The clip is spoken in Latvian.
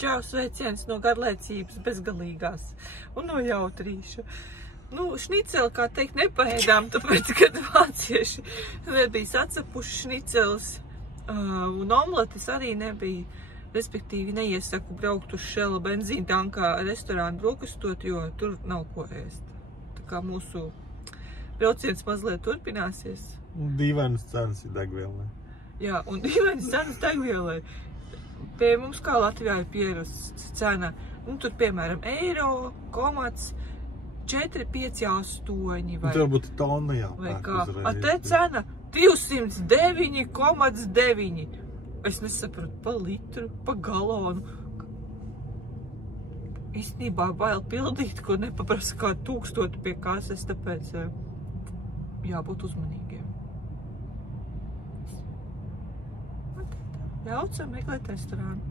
Čau, sveiciens no garlaicības bezgalīgās un no jautrīša. Nu, šniceli, kā teikt, nepaēdām, tāpēc, kad vācieši nebija sacepuši šniceles un omletes arī nebija. Respektīvi, neiesaku braukt uz Shella benzīna tankā restorānu brokastot, jo tur nav ko ēst. Tā kā mūsu brauciens mazliet turpināsies. Un dīvainas cenas ir degvielai. Jā, un dīvainas cenas degvielai. Pie mums kā Latvijā ir pierasts cena. Un tur, piemēram, eiro, komats, 4, 5, 8 vai... Tur būtu tonna vai kā. A te cena 209,9. Es nesapratu pa litru, pa galonu. Īstenībā bail pildīt, ko nepaprasa kā 1000 pie kases, tāpēc jābūt uzmanīgiem. Jaucam meklēt restorānu.